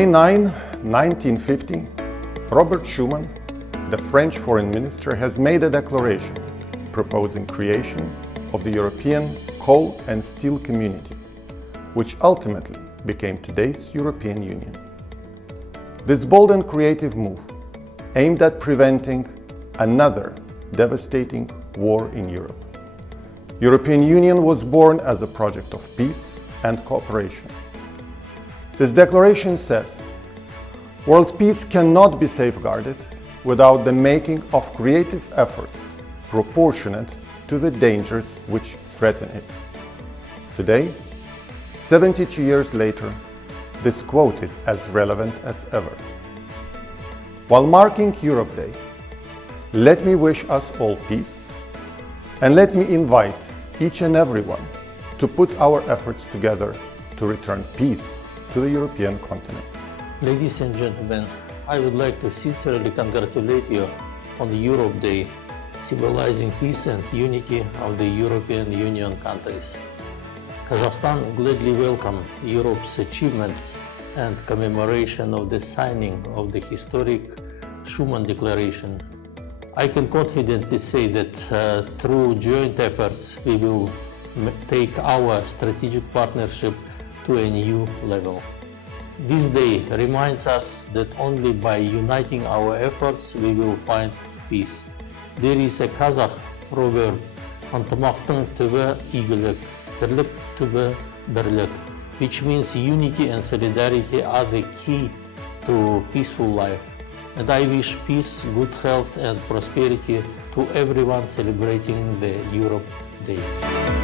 May 9, 1950, Robert Schuman, the French foreign minister, has made a declaration proposing creation of the European Coal and Steel Community, which ultimately became today's European Union. This bold and creative move aimed at preventing another devastating war in Europe. European Union was born as a project of peace and cooperation. This declaration says, world peace cannot be safeguarded without the making of creative efforts proportionate to the dangers which threaten it. Today, 72 years later, this quote is as relevant as ever. While marking Europe Day, let me wish us all peace, and let me invite each and everyone to put our efforts together to return peace to the European continent. Ladies and gentlemen, I would like to sincerely congratulate you on the Europe Day, symbolizing peace and unity of the European Union countries. Kazakhstan gladly welcomes Europe's achievements and commemoration of the signing of the historic Schuman Declaration. I can confidently say that through joint efforts we will take our strategic partnership to a new level. This day reminds us that only by uniting our efforts we will find peace. There is a Kazakh proverb, "Ынтымақтың түбі игілік, тірлік түбі бірлік," which means unity and solidarity are the key to peaceful life. And I wish peace, good health and prosperity to everyone celebrating the Europe Day.